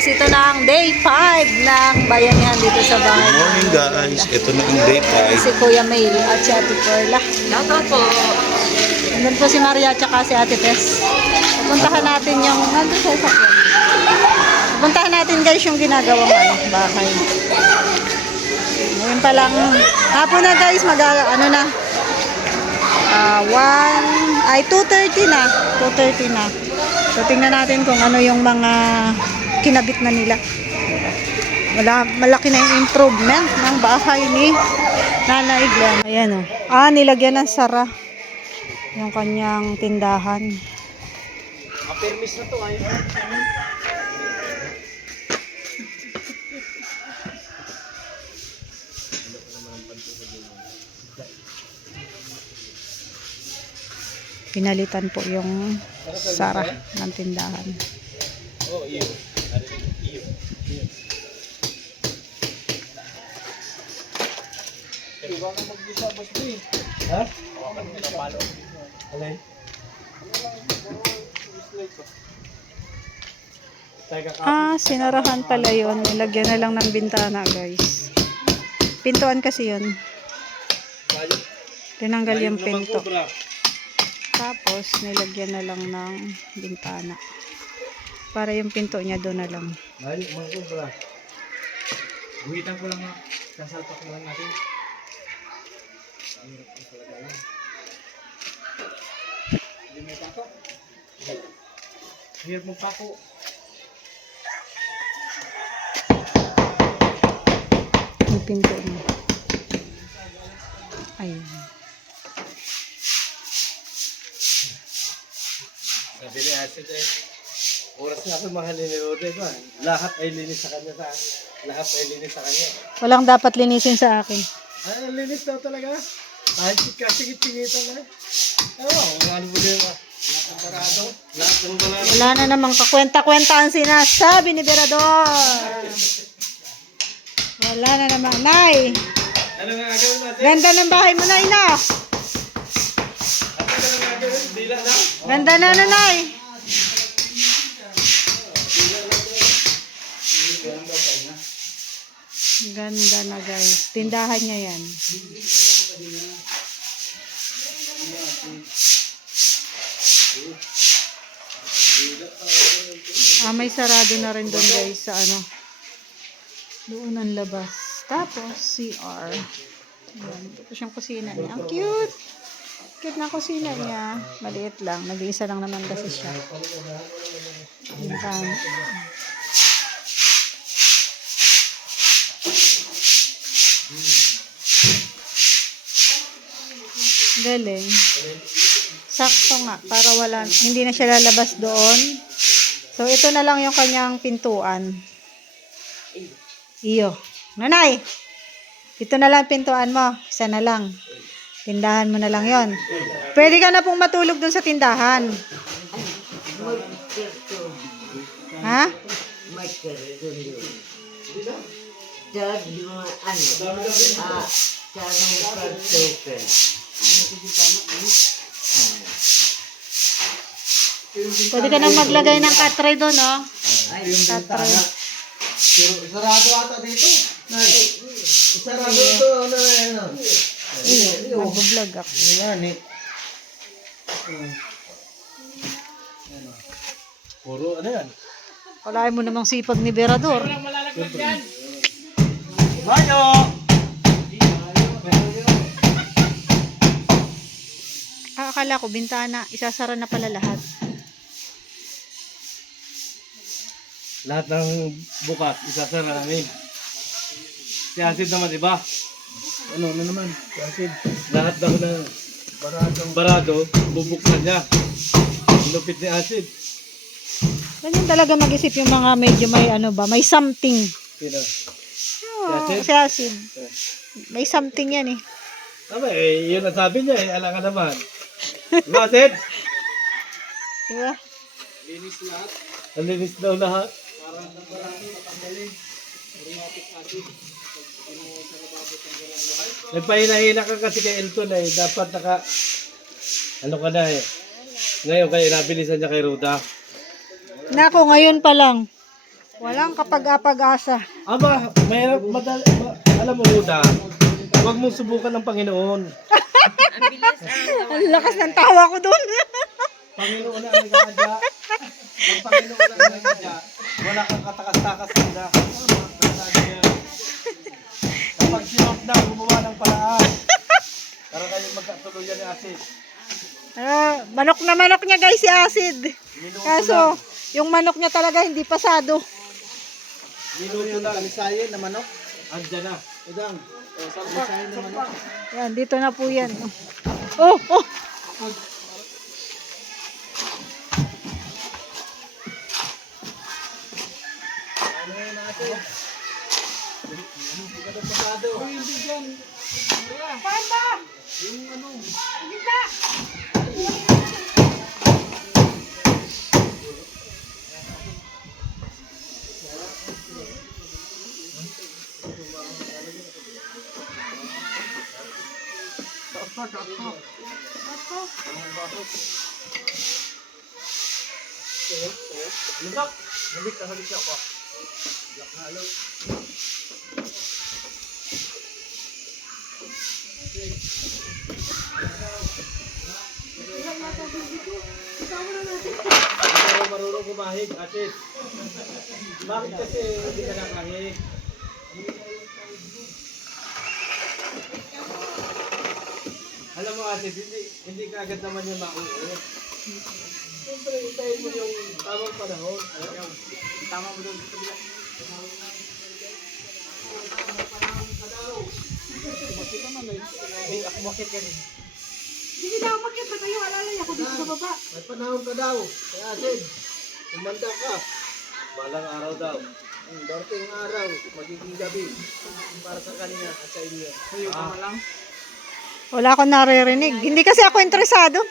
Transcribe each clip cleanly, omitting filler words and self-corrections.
guys, ito na ang day 5 ng bayanihan dito sa bahay. Good morning guys, ito na ang day 5. Si Kuya May at si Ate Perla. Shoutout po. Nandun po si Maria at si Ate Tess. Pupuntahan natin yung, nandun sa sakyan. Pupuntahan natin guys yung ginagawang bahay. Ngayon pa lang, hapon na guys, ano na, 2:30 na. 2:30 na. So, tingnan natin kung ano yung mga kinabit na nila. Malaki na yung improvement ng bahay ni Nanay Glenn. Ayan o. Nilagyan ng sara yung kanyang tindahan. Permis na to ay. Pinalitan po yung sara ng tindahan. Oh, iyo. Iyo. Iba ka mag-isa boss B. Ha? Hawakan mo na palo. Alay. Sinarahan pala yun. Nilagyan na lang ng bintana guys. Pintuan kasi yun. Tinanggal yung pinto. Tapos, nilagyan na lang ng bintana. Para yung pinto niya doon na lang. Ay, mga kubra. Guhitan ko lang, kasalpak lang natin. Hindi may pako. Hirap mo pako. Yung pinto niya. Ayun. Sabi ni Asit oras na ako mahalin ni Rode ko. Lahat ay linis sa kanya lahat ay linis sa kanya. Walang dapat linisin sa akin. Ay, linis daw talaga. Kahit sikit-sikitan na. Ano mo din ba? Lahat ng barado. Wala na namang kakwenta-kwenta ang sinasabi ni Berador. Wala na namang. Nay! Ano nga gagawin natin? Ganda ng bahay mo na, ina. Ano nga gagawin? Dila na? Ganda na, Nay. Ganda na guys. Tindahan niya yan. May sarado na rin doon guys sa ano. Doon ang labas. Tapos CR. Ayan. Tapos yung kusina niya. Ang cute. Cute na kusina niya. Maliit lang. Nag-iisa lang naman kasi siya. Ayan. Galing. Sakto nga. Para wala, hindi na siya lalabas doon. So, ito na lang yung kanyang pintuan. Iyo. Nanay! Ito na lang pintuan mo. Isa na lang. Tindahan mo na lang yon. Pwede ka na pong matulog doon sa tindahan. Ha? Pwede ka nang maglagay ng katray doon, no? Katray. Sarado ata dito. Sarado ito. Nag-vlog ako. Yan eh. Puro ano yan? Walain mo namang sipag ni Berador. Mayo! Akala ko bintana, isasara na pala lahat. Lahat ng bukas, isasara namin. Si Asid naman, iba? Ano naman? Si Asid. Lahat daw ng barado, bubuksan niya. Lupit ni Asid. Ganyan talaga mag-isip yung mga medyo may ano ba, may something. Sino? Si Asid. May something yan eh. Tama yun ang sabi niya alam ka naman. Diba, Asid? Diba? Linis lahat. Ang linis daw lahat. Nagpahina-hina ka kasi kay Elton dapat ano ka na Ngayon kaya nabilisan niya kay Ruda. Nako, ngayon pa lang. Walang kapag-apag-asa. Aba, mahirap, alam mo, Huda, huwag mong subukan ng Panginoon. Ang lakas ng tawa ko doon. Panginoon ang nag-aadya. Pag Panginoon ang nag-aadya, wala kang katakas-takas na. Kapag si Lord na gumawa ng paraan, para kayong magkatuluyan ni Acid. Manok na manok niya guys si Acid. Kaso, yung manok niya talaga hindi pasado. Minuto lang. Kalisayin na manok. Andyan na. Udang. Kalisayin na manok. Yan, dito na po yan. Oh, oh. Marunong kumahig, Acid. Bakit kasi hindi ka nakahig? Alam mo, Acid, hindi ka agad naman yung makuha. Siyempre, itayin mo yung tamang panahon. Tama mo doon. Bakit ka rin? Hindi na umakit pa tayo. Alalay ako dito sa baba. May panahon ka daw. Kaya Acid, umanda ka. Balang araw daw. Darating araw, magiging gabi. Para sa kanya at sa inyo. Suyo ka lang. Wala akong naririnig. Hindi kasi ako interesado.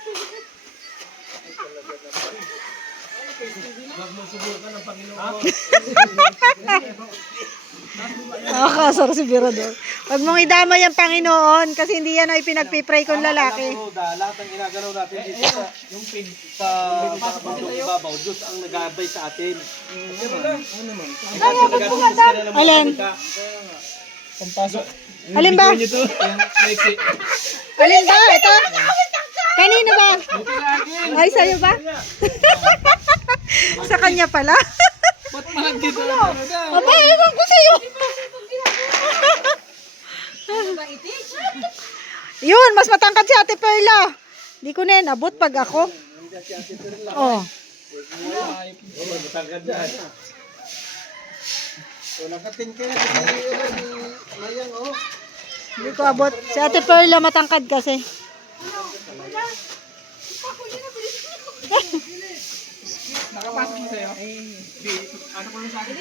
Huwag mo subukan ng Panginoon. Nakakasar si Birador. Huwag mong idamay ang Panginoon kasi hindi yan ay pinagpipray kong lalaki. Alam mo, lahat ng ginagalaw natin dito sa yung pin sa bundok ibabaw, Diyos ang nagabay sa atin. Alin? Pampasok. Alin ba? Alin ba? Ito? Kanino ba? Ay, sa'yo ba? Sa kanya pala? Ba't mahal dito? Aba, ewan ko sa'yo. Yun, mas matangkad si Ate Perla. Di ko na abot pag ako. Oh. Matangkad dyan. Nakating ka na kasi mayang oh. Hindi ko abot. Si Ate Perla matangkad kasi. Nakapasok mo sa'yo? Ano ko lang sa akin?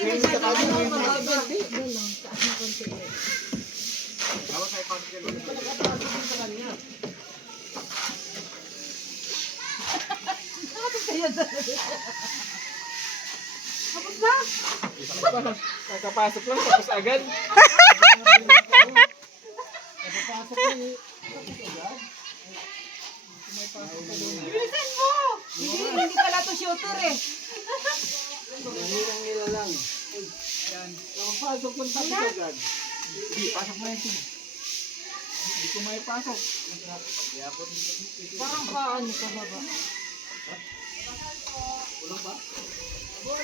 Nakapasok lang, tapos agad. Bilisan mo! Hindi pala to shooter eh. Nanirang nila lang. Yan. Nakapasok lang tapos agad. Hindi, pasok mo yan. Hindi ko may pasok. Parang paano ka baba? Ulang ba?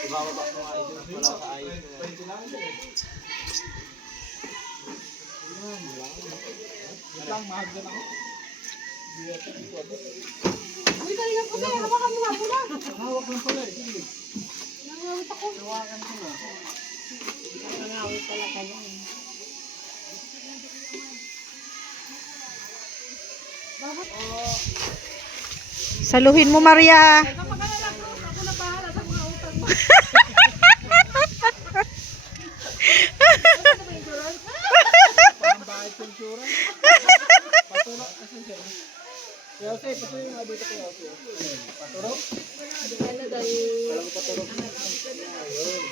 Ibababa ko nga ito. Wala sa ayos. Pwede lang ito eh. Yan lang, mahagdan ako. Uy, talaga po sa'yo. Hawakan mo nga po lang. Hawak lang pala eh. Sige. Nangawit ako. Hawakan ko na. Nangawit pala kayo. Saluhin mo, Maria. Kapag ka na lang bro, ako na bahala sa mga utang mo. Parang bahay kultura. Patulog. Asan siya? Yose, patulog nga dito ko Yose. Patulog? Ano dahil... Walang patulog. Ayun.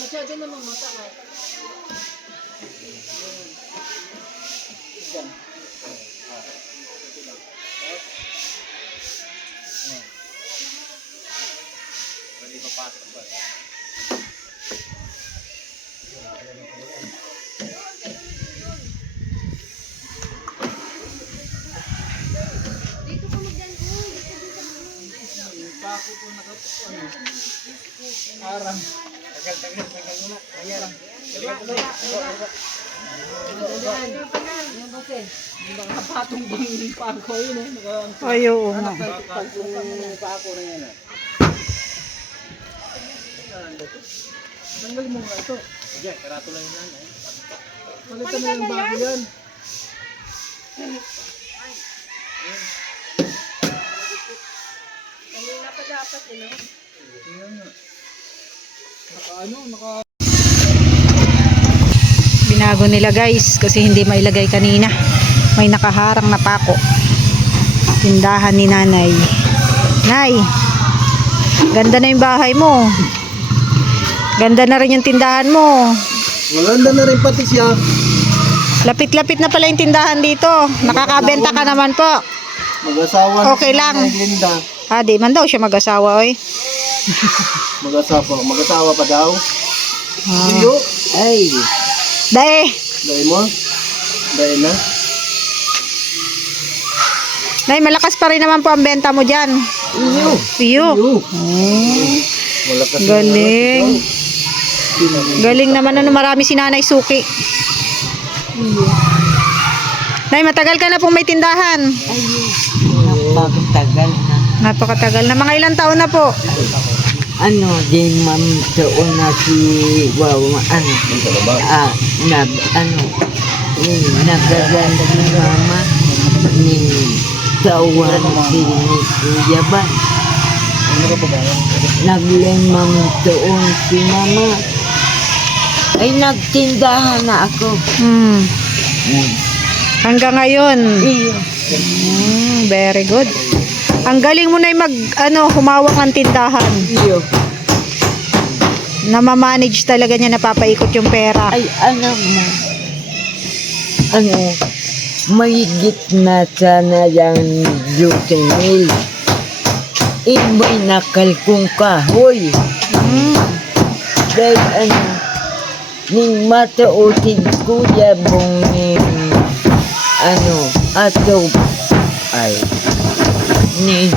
Masyado namang mata ka. Ay, oo nga. Tanggal mo nga ito. Diyan, karato lang yun. Palitan mo yung bago yan. Kanina pa dapat, eh, no? Binago nila guys kasi hindi mailagay kanina. May nakaharang na pako. Tindahan ni nanay. Nay, ganda na yung bahay mo. Ganda na rin yung tindahan mo. Maganda na rin pati siya. Lapit-lapit na pala yung tindahan dito. Nakakabenta ka naman po. Mag-asawa na Okay si lang. Nanay Linda. Ah, di man daw siya mag-asawa, oy. Mag-asawa pa daw. Ah. Iyo. Ay. Dae, Dahil mo? Dahil na? Nay, malakas pa rin naman po ang benta mo dyan. Iyo. Iyo. Wala kasi. Galing. Galing naman ano, marami si Nanay Suki. Nay, matagal ka na pong may tindahan. Napakatagal na. Napakatagal na. Mga ilang taon na po? Ano, di ma'am, doon na si Wawa, nagaganda ni mama, ni tawan si Kuya ba? Naglimang doon si mama. Ay, nagtindahan na ako. Hanggang ngayon. Iyo. Very good. Ang galing mo na humawak ng tindahan. Iyo. Namamanage talaga niya, napapaikot yung pera. Ay, mahigit na sana yung duty meal. Iba'y nakal kong kahoy. Dahil ning matautig kuya bong ato, ay, ni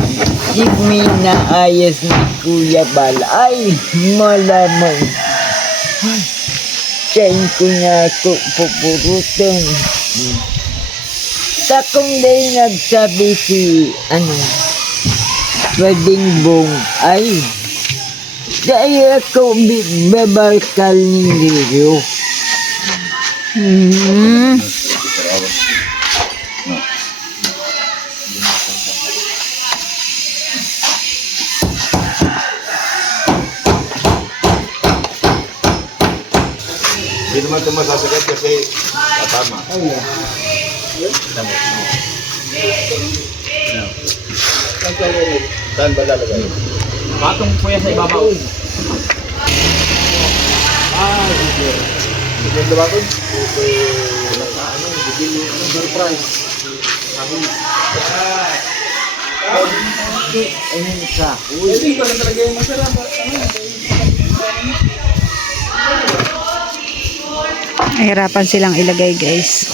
na ayos ni Kuya Bal, ay, malamang. Kain ko nga ako pupurutin. Takong day nagsabi si, pwedeng bong, ay, dahil ako babarkal ni Liro. Hindi naman ito masasagat kasi tama. Saan ba lalagay? Patong kuya sa ibabaw. Yung labaton? Ayun ka. Nahirapan silang ilagay, guys.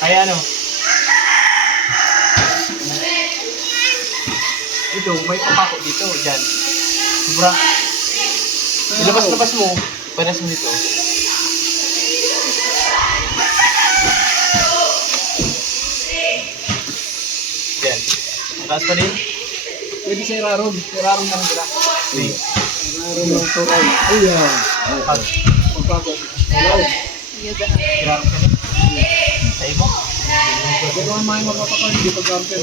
Ay ito, may papako dito, dyan. Sobra. Ilabas-labas mo. Panas mo dito. Dyan. Taas pa din. Pwede sa iraron. Iraron lang sila. Iraron lang ito. Ayan. Pagpako. Hello. Iraron ka na. Sa imo. Pwede naman may mapapakal. Hindi pag-arper.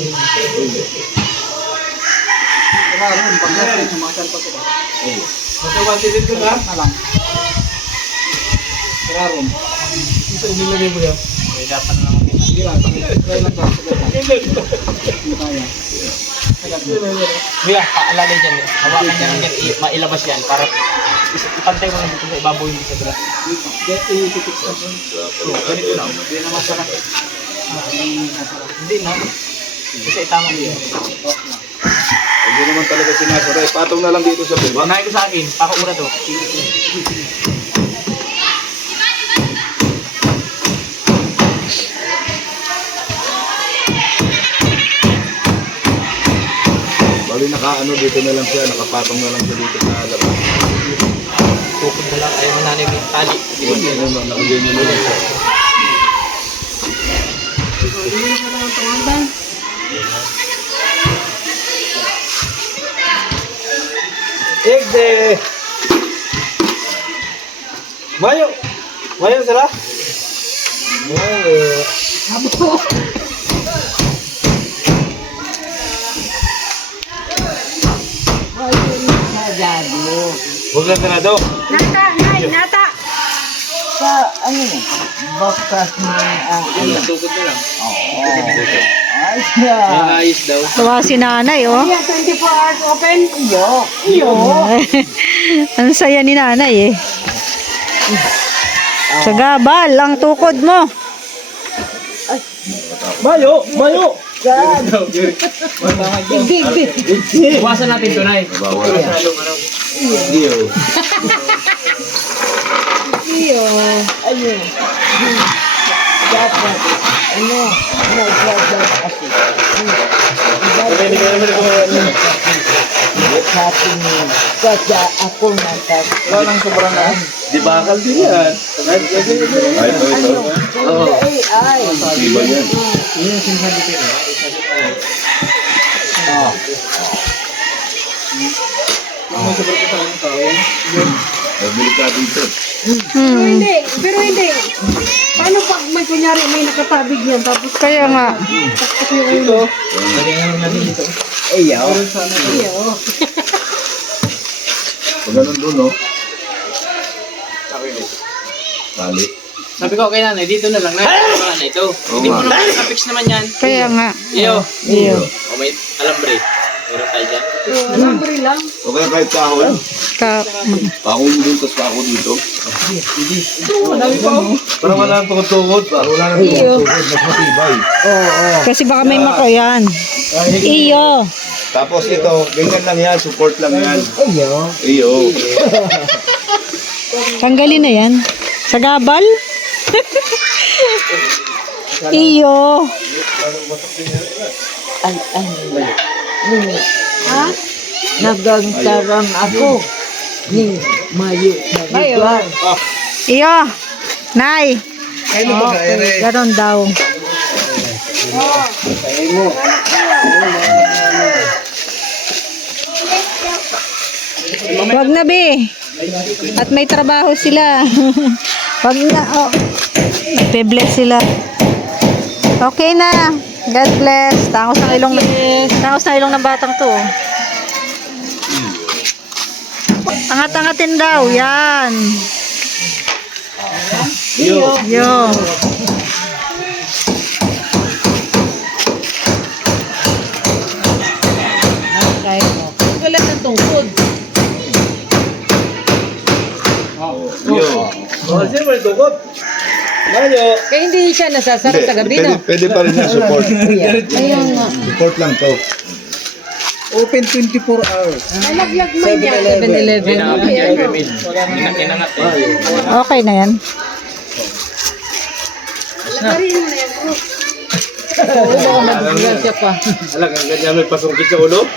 Iraron. Pag-arper. Sumakal pa ito ba? Matawati din ko na. Alam. Iraron. Isa nilagay mo yan. Kuya, paalala dyan. Hawakan niya ng ganyan, mailabas yan para ipantay mo lang dito sa ibabaw yung isa dila. Ganito lang. Hindi na masarap. Hindi na. Kasi itama mo yun. Hindi naman talaga sinasara. Patong na lang dito sa baba. Unahin ko sa akin, pako muna to. Bali nakaano dito na lang siya. Nakapatong na lang siya dito sa labas. Tukod na lang, ayaw mo nanay may tali. Nakaganyan na lang siya. Egde! Mayo! Mayo sila? Huwag lang ganado. Nata, nay, nata. Sa ano, bakas ng Tukod na lang. ay siya. Ayos daw. Tuwa si nanay, oh. Yeah, 24 hours open. Iyo. Ang saya ni nanay, eh. Sa gabal, ang tukod mo. Mayo! Mayo! Iwasan natin ito, Nay. Bawal. Iyo. Iyo. Ayun. Dapat. Ano? Nagdadal kasi. Sabi ni, kaya ako natas. Walang sobrang na. Di bakal din yan. Ay, ito. Ay. Iba yan. Delikado ito. Pero hindi. Paano pag may kunyari may nakatabig yan tapos Kaya nga. takot yung ulo? Iyo. Pag ganun doon, no? Tali. Sabi ko kay nanay, dito na lang na. Wala na ito. Hindi mo naman nakapix naman yan. Kaya nga. Iyo. Iyo. O may alambre. Meron tayo dyan. Alambre lang. O kaya kahit kahoy. Pako mo dun, tapos pako dito. Para wala ang tukod-tukod. Wala nang tukod, mas matibay. Kasi baka may makayan. Iyo. Tapos ito, ganyan lang yan, support lang yan. Iyo. Iyo. Tanggalin na yan. Sa gabal. Iyo. Ay, ha? Nagangkarang ako ni Mayo na lugar. Iyo. Nay. Okay, ganon daw. Wag na, be. At may trabaho sila. Wag na. Oh. Nagpe-bless sila. Okay na. God bless. Tangos ng ilong ng batang to. Angat-angatin daw. Yan. Yo. Galat ng tungkod. Iyo. Oh, sino may tukod? Mayo! Kaya hindi siya nasasara sa gabi, no? Pwede pa rin yan, support. Ayun nga. Support lang to. Open 24 hours. Malaglag man yan. 7-Eleven. Kinangat eh. Okay na yan. Lagarin mo na yan, bro. Siya pa. Alam, ang ganyan may pasungkit sa ulo.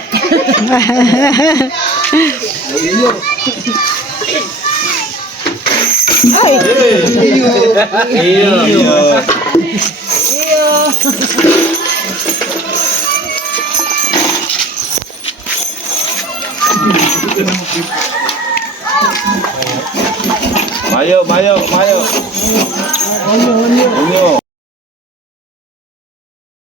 Ay. Iyo. Mayo. Ano?